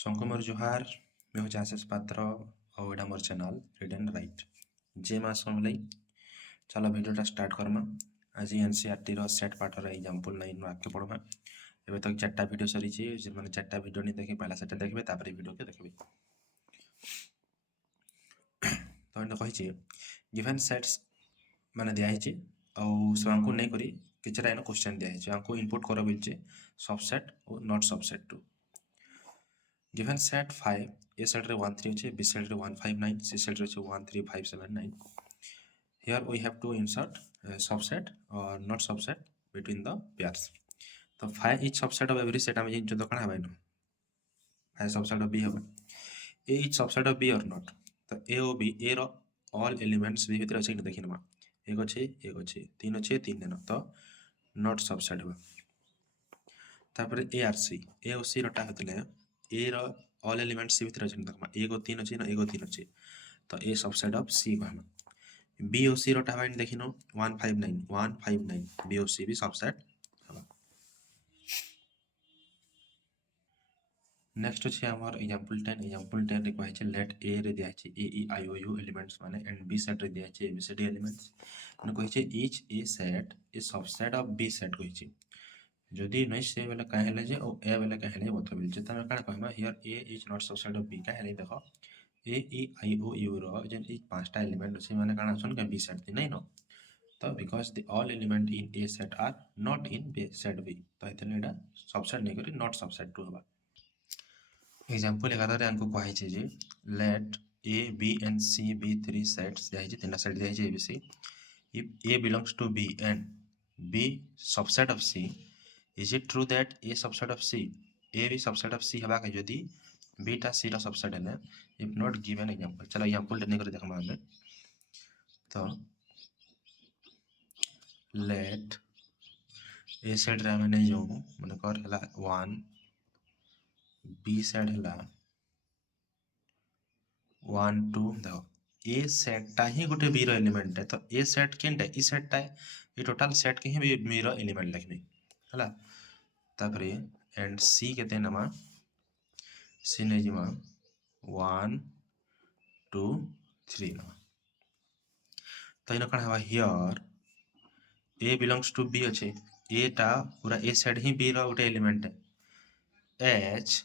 शंकुमर जोहार मैं हूँ आशीष पात्र और एटा मोर चैनल रीड एंड राइट जे मास लई चलो वीडियोटा स्टार्ट करमा आज एनसीईआरटी रो सेट पार्टर एग्जांपल 9 आके पढ़मा एबे तक 4टा वीडियो सरी छि जे माने 4टा वीडियो नहीं देखे पहला सेटा देखबे तापर वीडियो के देखबे तो एने कहि छि गिवन सेट्स माने दिया छि औ सबको नहीं करी किछरा एनो क्वेश्चन दिया छि आको इनपुट करो बिल छि सबसेट और not subset to given set 5 A set रे 1 3 अछि बी सेट रे 159 सी सेट रे 13579 here we have to insert subset or not subset between the pairs तो 5 each subset of every set हमें जो तो कना है 5 subset of b है a each subset of b or not तो a और b a row all elements b भीतर अछि देखिनमा एक अछि तीन अछि तीन न तो not subset हो तापर a r c a और c रोटा होतले a row all elements c भीतर अछि देखमा एक और तीन अछि न एक और तीन अछि तो a subset of c कहमा बी ओ सी रोटा वाइन देखिनो 159 बी ओ सी भी सबसेट हबा नेक्स्ट अछि हमर एग्जांपल 10 रे कहै छै लेट ए रे दिया छै A E I O U elements माने एंड बी सेट रे दिया छै A B C D elements माने कहै छै each A set is subset of B set कहै छै जदि नै से वाला कहले जे ओ ए वाला कहले बतबिल छै त काना कहमा here A is not subset of B कहले देखो ए E I O you row gen E पांचटा element अछि माने काना सन के बी सेट थी नै न तो because the all element in a set are not in b set b तो इतने एटा सबसेट नहीं करी not subset टू हबा एग्जांपल 11 रे हमको कहै छै जे let a b and c be three sets जाय छै तीनटा सेट जाय छै a b c if a belongs to b and b subset of c is it true that a subset of c a भी subset of c हबा के जदी b टा c रा सबसेट है if not given example चलो example देने करे देखमा हमें तो let ए सेट रे माने जो माने कर हला 1 बी सेट हला 1 2 देखो ए सेट ता ही गोटे बी रो एलिमेंट है तो ए सेट केनटा ई सेट ता ये टोटल सेट के ही बी रो एलिमेंट लिखबे हला तापरे एंड सी केते नमा सी ने जिमा 1 2 3 नमा तो इन कण हवा here A belongs to B अछि ए ता पूरा ए सेट ही बी रो गोटे एलिमेंट है h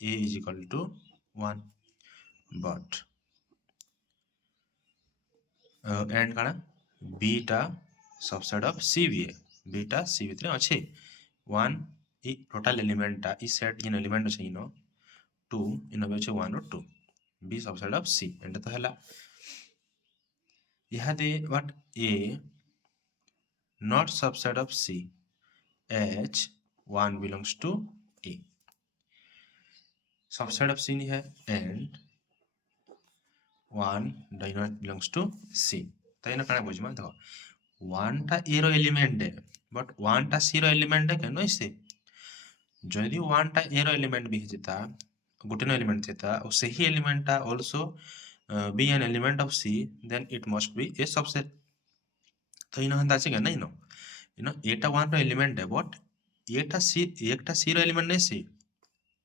a is equal to 1 but and काना बीटा सबसेट ऑफ c भी है बीटा c भीतर अछि 1 ई टोटल एलिमेंट ता ई सेट जिन एलिमेंट अछि नो 2 इन बे 1 और 2 b subset of c and तो हला यहा दे what a not subset of c h 1 belongs to a subset of c नहीं है and 1 does not belongs to c तो इन काना बुझमा देखो 1 टा a रो एलिमेंट है बट 1 टा c रो एलिमेंट है केनो इसे जदि 1 टा a रो एलिमेंट भी जेता गोटे नो एलिमेंट जेता और सही एलिमेंट टा also be an element of c then it must be a subset तो इन हंदा छै नहीं नो इन एटा 1 रो एलिमेंट है बट एटा c एकटा c रो एलिमेंट नहीं से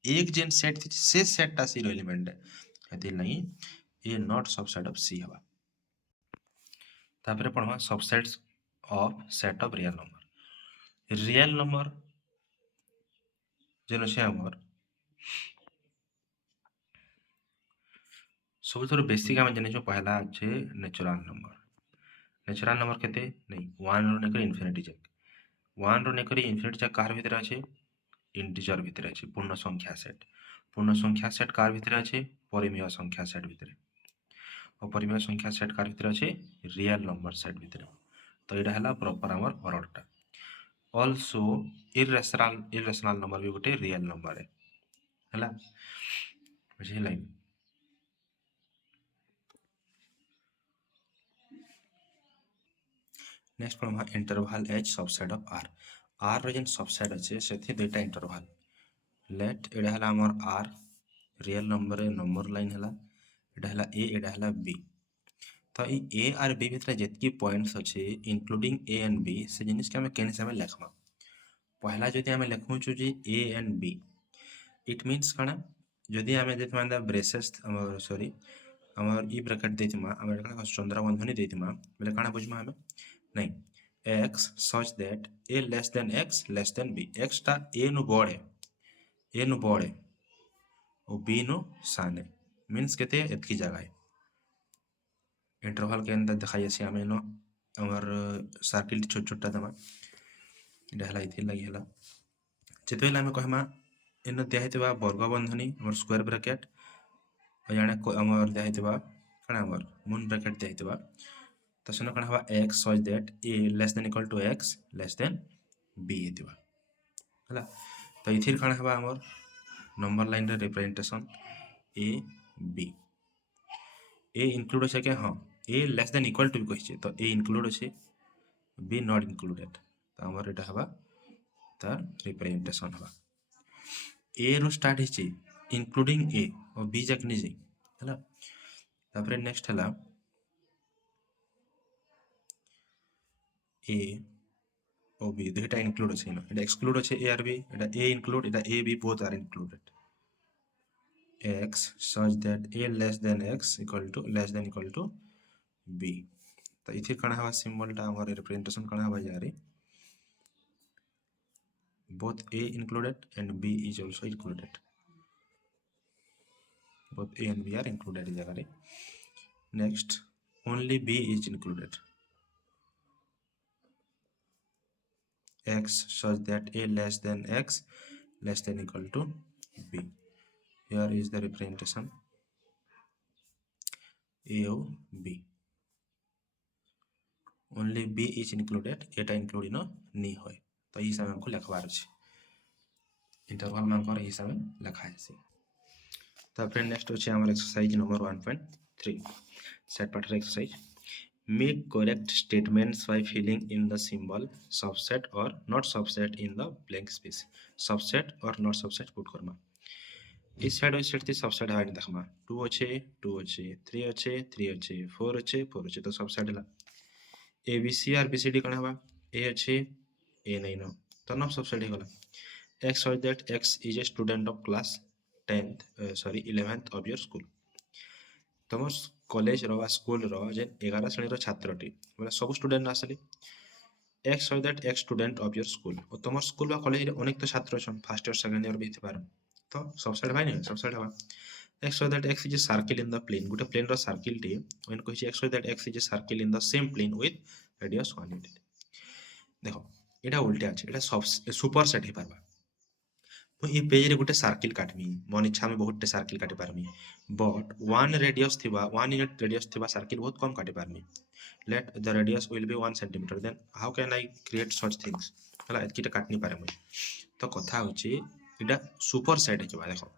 एक जेन सेट थी से सेट टा c रो एलिमेंट है यदि नहीं A not subset of c हवा तापरे पढ़वा subsets of set of real number जेन छै हमर सबथोर बेसिक हम जने जो पहला छै नेचुरल नंबर केते नहीं 1 रो नेकर इन्फिनिटी तक 1 रो नेकर इन्फिनिटी तक कार भीतर আছে इंटीजर भीतर আছে पूर्ण संख्या सेट कार भीतर আছে परिमेय संख्या सेट भीतर और परिमेय संख्या सेट कार भीतर আছে रियल नंबर सेट भीतर तो एटा हला प्रॉपर हमर ऑर्डरटा आल्सो इरेशनल नंबर भी गोटे रियल नंबर है हला बुझे लाइन नेक्स्ट पढ़मा interval h subset of r r रो जेन सबसेट अछि सेथि दुटा इंटरवल लेट एडा हला हमर r रियल नंबर है नंबर लाइन हला एडा हला a एडा हला b तो ई a और b भीतर जेतकी पॉइंट्स अछि इंक्लूडिंग a एंड b से जिनिस के हम केन से लिखमा पहला जति हम लिखमु छु जी a and b it means काना जदि आमे देथिमा ब्रेसेस हमर सॉरी हमर ई ब्रैकेट देथिमा हमर कण चंद्र बंधनी देथिमा बेले काना बुझमा हमें नहीं x such that a less than x less than b x टा a नु बड़े और b नु साने मीन्स केते एतकी जगह है इंटरवल के अंदर दिखाई छै आमे नो हमर सर्किल छोट छोटा दमा इडा इथि लागि हला जेतेबेले आमे कहमा इन दिया वर्ग बंधनी हमर स्क्वायर ब्रैकेट जाने हमर दिया कण हमर मून ब्रैकेट दिया तसन कण हवा x such that a less than equal to x less than b हेतिबा हला तो इथिर कण हवा हमर नंबर लाइन रे representation a b a include होछे के हां a less than equal to कहिछे तो a इंक्लूड होछे b नॉट इंक्लूडेड तो हमर एटा हवा तार रिप्रेजेंटेशन हवा a रो स्टार्ट हेछि इंक्लूडिंग a और b जाक नि जे हला तापर नेक्स्ट हला a और b दुटा इंक्लूड होछि न एटा एक्सक्लूड होछि a और b एटा a इंक्लूड एटा a b both are included x such that a less than x less than equal to b तो इथे कण हवा सिंबल टा हमर रिप्रेजेंटेशन कण हवा यारे both a included and b is also included both a and b are included jagare next only b is included x such that a less than x less than equal to b here is the representation a or b only b is included eta include no ni hoy तो ई सब हमको लिखवार अछि interval में हमको ई सब लिखा है तापर नेक्स्ट अछि हमर exercise number 1.3 set part exercise make correct statements by filling in the symbol subset or not subset in the blank space subset or not subset put Karma इस साइड इस साइड सबसेट है देखमा 2 अच्छे 2 अच्छे 3 अच्छे 3 अच्छे 4 अच्छे 4 अच्छे तो सबसेट है A B C are B C D कण हवा ए अच्छे ए नहीं नो तो नॉट सबसेट है गला x such that x is a student of class 10th sorry 11th of your school तुम कॉलेज रो स्कूल रो जे 11 श्रेणी रो छात्रटी मतलब सब स्टूडेंट आसले x such that x student of your school और तुम स्कूल बा कॉलेज रे अनेक तो छात्र छन फर्स्ट ईयर सेकंड ईयर भी थी पार तो सबसेट भाई नहीं सबसेट हवा x such that x is a circle in the plane गुटे प्लेन रो सर्किल टी when कहि x such that x is a circle in the same plane with radius 1 unit देखो एटा उल्टा अछि एटा सब सुपर सेट हे परबा तो ये पेज रे गुटे सर्किल काटमी मन इच्छा में बहुत सर्किल काटे पारमी बट 1 रेडियस थिबा 1 यूनिट रेडियस थिबा सर्किल बहुत कम काटे पारमी let the radius will be 1 centimeter then how can I create such things हला एतकीटा काटनी पारे मुई तो कथा होची एटा सुपर सेट हेबा देखो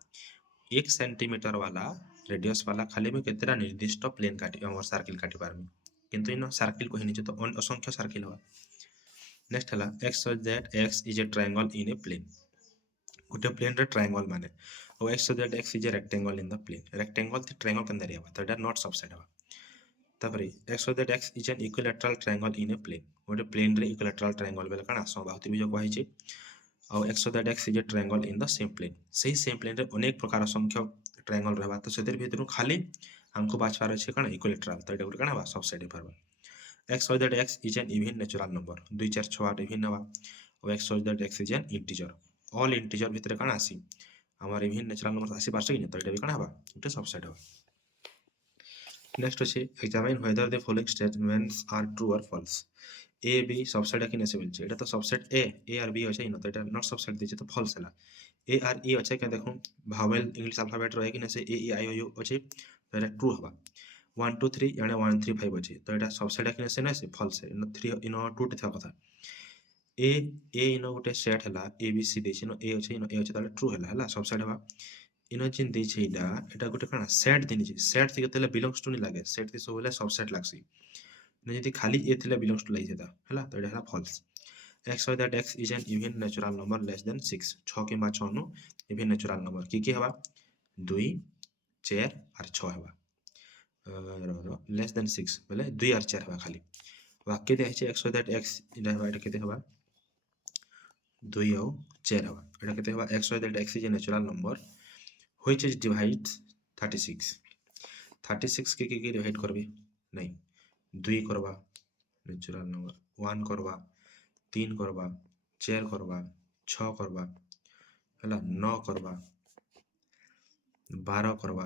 1 सेंटीमीटर वाला रेडियस वाला खाली में केतेरा निर्दिष्ट प्लेन काटी हमर सर्किल काटी पारमी किंतु इन सर्किल को हिनि तो असंख्य सर्किल हो नेक्स्ट हला x such that x is a triangle in a plane गुटे प्लेन रे ट्रायंगल माने और x such that x is a rectangle in the plane rectangle थी ट्रायंगल के अंदर हेबा तो एटा नॉट सबसेट हेबा तापरे x such that x is an equilateral triangle in a plane गुटे प्लेन रे इक्विलेटरल ट्रायंगल बेले काना समबाहु त्रिभुज कहै छै और x such that x is a triangle in the same plane सही सेम प्लेन रे अनेक प्रकार असंख्य ट्रायंगल रहबा तो सेतिर भीतर खाली हमको बाछवार अछि काना इक्विलेटरल तो एटा गुटे काना बा subset hey Parba x such that x is an even natural number 2 4 6 8 even हवा और x such that x is an integer all integer भितर काना आसी हमर even natural number आसी पारसे कि तो एटा भी काना हवा गुटे सबसेट हवा नेक्स्ट अछि examine whether the following statements are true or false a b subset कि नसे बोलछे एटा तो सबसेट a और b होछे न तो एटा नॉट सबसेट दिछे तो फॉल्स हला a और e होछे के देखो vowel इंग्लिश अल्फाबेट रहे कि नसे a e i o u होछे तो एटा ट्रू हवा 1 2 3 यानी 1 3 5 अछि तो एटा सबसेट कि नसे नसे फॉल्स है इन 3 इन 2 टे था कथा a इन गोटे सेट हला a b c देछि न a अछि न a अछि ताले ट्रू हला हला सबसेट हवा इन जिन देछि एटा गोटे काना सेट देनि छै सेट थि केतेले बिलोंग्स टू नि लागे सेट थि सब होले सबसेट लागसी न यदि खाली a थिले बिलोंग्स टू लागि जेता हला तो एटा हला false x such that x is an even natural number less than 6 6 के 6 नु even natural number की हवा 2 4 और 6 हवा लेस देन 6 बोले 2 और 4 हवा खाली वाक्य दे छै x such that x इना हवा एटा केते हवा 2 और 4 हवा एटा केते हवा x such that x is a natural number which is divides 36 36 के डिवाइड करबे नहीं 2 करबा नेचुरल नंबर 1 करबा 3 करबा 4 करबा 6 करबा है 9 करबा 12 करबा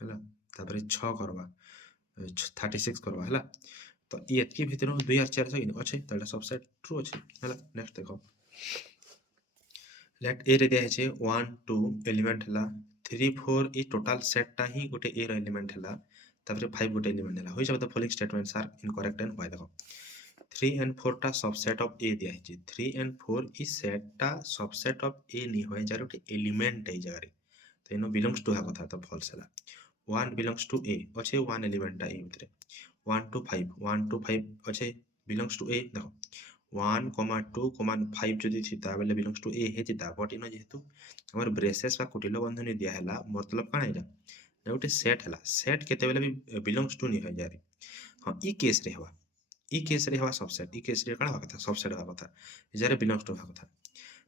है तापर 6 करबा 36 करबा है तो ये एतकी भितर 2 और 4 अच्छे तो सबसेट ट्रू अच्छे है नेक्स्ट देखो लेट ए रे दिया है 1 2 एलिमेंट है 3 4 ई टोटल सेट ही गोटे ए रो एलिमेंट है तापर 5 गोटे एलिमेंट है which of the following statements are incorrect and why देखो 3 and 4 टा सबसेट ऑफ ए दिया है 3 and 4 ई सेट टा सबसेट ऑफ ए नहीं होय जार गोटे एलिमेंट है जगह तो इनो बिलोंग्स टू हा कथा तो फॉल्स है 1 बिलोंग्स टू ए अच्छे 1 एलिमेंट टा ए भितर 1 to 5 अच्छे बिलोंग्स टू ए देखो 1, 2, 5 जदि थिता बेले बिलोंग्स टू ए हे थिता बट इन जेहेतु हमर ब्रेसेस बा कुटिल बंधनी दिया हैला मतलब काना एटा गोटे सेट हैला सेट केते बेले भी बिलोंग्स टू नहीं हो जारी हां ई केस रे हवा ई केस रे हवा सबसेट ई केस रे काना हवा कथा सबसेट हवा कथा जरे बिलोंग्स टू हवा कथा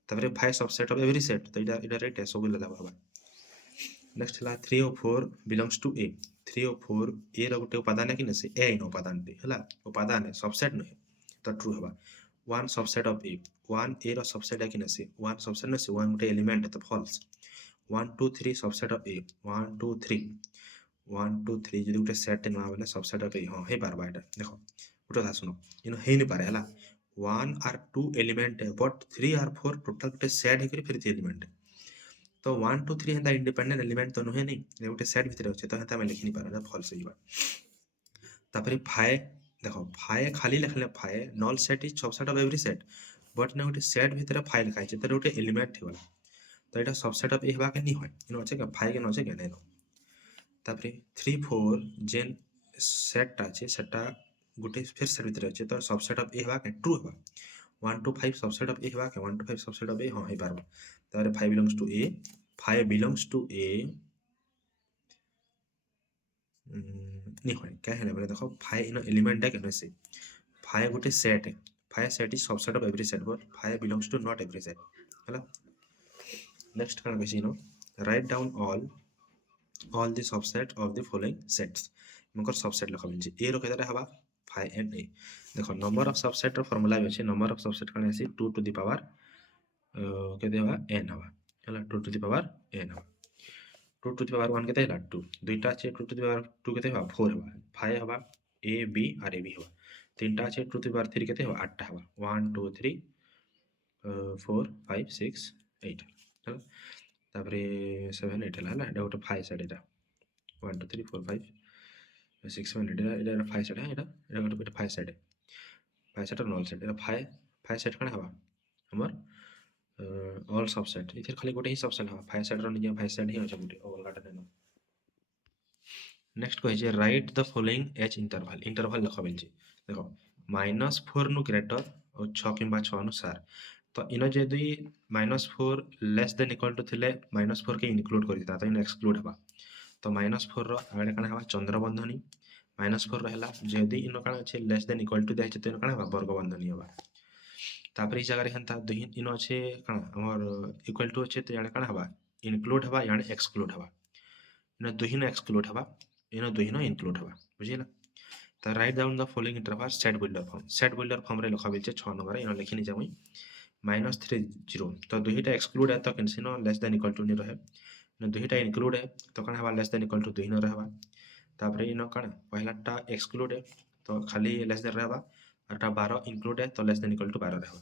तबरे 5 सबसेट ऑफ एवरी सेट तो इटा राइट है सब लला हवा नेक्स्ट हला 3 और 4 बिलोंग्स टू ए 3 और 4 ए रो गोटे उपादान है कि नसे ए इन उपादान टे हला उपादान है सबसेट नहीं तो ट्रू हवा 1 सबसेट ऑफ ए 1 ए रो सबसेट है कि नसे 1 सबसेट नसे 1 गोटे एलिमेंट है तो फॉल्स 1 2 3 सबसेट ऑफ ए 1 2 3 1 2 3 जदि गोटे सेट न आबले सबसेट ऑफ ए हां हे पारबा एटा देखो गोटे था सुनो इन हे नि पारे हला 1 और 2 एलिमेंट है बट 3 और 4 टोटल गोटे सेट है फिर 3 एलिमेंट है तो 1 2 3 हेता इंडिपेंडेंट एलिमेंट तो नुहे नहीं गोटे सेट भितर अच्छे तो हेता मैं लिखि नि पारे फॉल्स होइबा तापर 5 देखो 5 खाली लिखले 5 null set is subset of every set but ना गोटे सेट भितर 5 लिखा है तो गोटे एलिमेंट थिवला तो एटा सबसेट ऑफ ए हेबा के नहीं होय इन अच्छे का 5 के न अच्छे के नहीं तापर 3 4 जेन सेट अच्छे सेटा गोटे फिर सेट भितर अच्छे तो सबसेट ऑफ ए हेबा के ट्रू हेबा 1 to 5 सबसेट ऑफ ए हेबा के 1 to 5 सबसेट ऑफ ए हां हे पारबा तापर 5 belongs to A 5 belongs to A नहीं होय क्या है बोले देखो 5 इन एलिमेंट है के से 5 गोटे सेट है 5 set is subset of every set but 5 belongs to not every set हला नेक्स्ट काना कहछि नो write down all the subset of the following sets मकर सबसेट लिखा मिल ए रो केतरा हवा 5 and a देखो नंबर ऑफ सबसेट रो फार्मूला भी अछि नंबर ऑफ सबसेट काने अछि 2 to the power केते हवा n हवा हला 2 to the power n हवा 2 to the power 1 केते हला 2 दुईटा अछि 2 to the power 2 केते हवा 4 हवा 5 हवा a b और a b हवा तीनटा अछि 2 to the power 3 केते हवा 8 हवा 1 2 3 4 5 6 8 हला तापरे 7 8 हला एटा गोटे 5 सेट एटा 1 2 3 4 5 6 7 8 एटा 5 सेट है एटा गोटे 5 सेट 5 सेट नल सेट एटा 5 सेट कण हवा हमर ऑल सबसेट इथे खाली गोटे ही सबसेट हवा 5 सेट रो निजे 5 सेट ही अछि गोटे ऑल गाटा नेनो नेक्स्ट कहि जे write the following each interval interval लिखा बेल देखो -4 नु ग्रेटर और 6 किंबा 6 अनुसार तो इन जदि -4 लेस देन इक्वल टू थिले -4 के इनक्लूड करिता तो इन एक्सक्लूड हवा तो -4 रो आगे काना हवा चंद्र बंधनी -4 रहला जदि इन काना अछि लेस देन इक्वल टू दिया तो इन काना हवा वर्ग बंधनी हवा तापर ई जगह रे हंता दुही इन अछि काना हमर इक्वल टू अछि तो याने काना हवा इनक्लूड हवा याने एक्सक्लूड हवा इन दुही न एक्सक्लूड हवा इन दुही न इनक्लूड हवा बुझिला तो write down the following interval set builder form रे लिखा बिल 6 नंबर इन लिखिनि जामई -3 0 तो दुहीटा एक्सक्लूड है तो cancel less than equal to नहीं रहे न दुहीटा इंक्लूड है तो कण हवा लेस देन इक्वल टू 2 न रहबा तापर इन कण पहलाटा एक्सक्लूड है तो खाली लेस देन रहबा अटा 12 इंक्लूड है तो लेस देन इक्वल टू 12 रहबा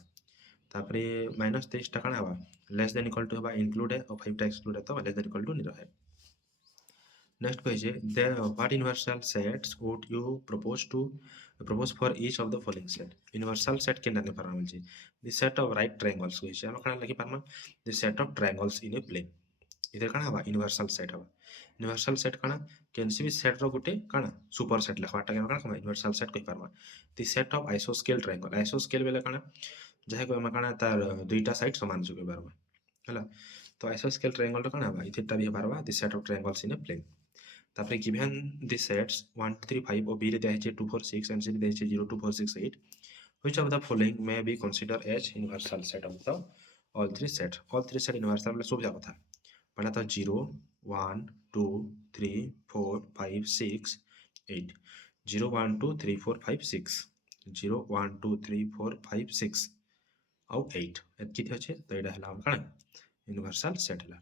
तापर -23 टा कण हवा लेस देन इक्वल टू हवा इंक्लूड है और 5 टा एक्सक्लूड है तो लेस देन इक्वल टू नहीं रहे नेक्स्ट कहिजे the what universal sets would you propose for each of the following set universal set के नाम पर मिल the set of right triangles कहिजे हम कणा लिखि पारमा the set of triangles in a plane इधर कणा हवा universal set हवा universal set कणा कैनसी भी सेट रो गुटे कणा सुपर सेट लिखवाटा के कणा universal set कहि पारमा the set of isoscale triangle isoscale बेले कणा जहे को हम कणा तार दुईटा साइड समान जो कहि पारमा हला तो isoscale triangle कणा हवा इथिटा भी पारबा the set of triangles in a plane तापर गिवन द सेट्स 1 2 3 5 और बी रे दिया 2 4 6 एंड सी रे दिया 0 2 4 6 8 which of the following may be consider as universal set of the all three set universal मतलब सब जागा था पहला तो 0 1 2 3 4 5 6 8 0 1 2 3 4 5 6 0 1 2 3 4 5 6 आउ 8 एतकी अच्छे तो यहाँ है कण यूनिवर्सल सेट है।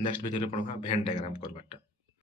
नेक्स्ट वीडियो पढ़ा भेन डायग्राम करवाटा।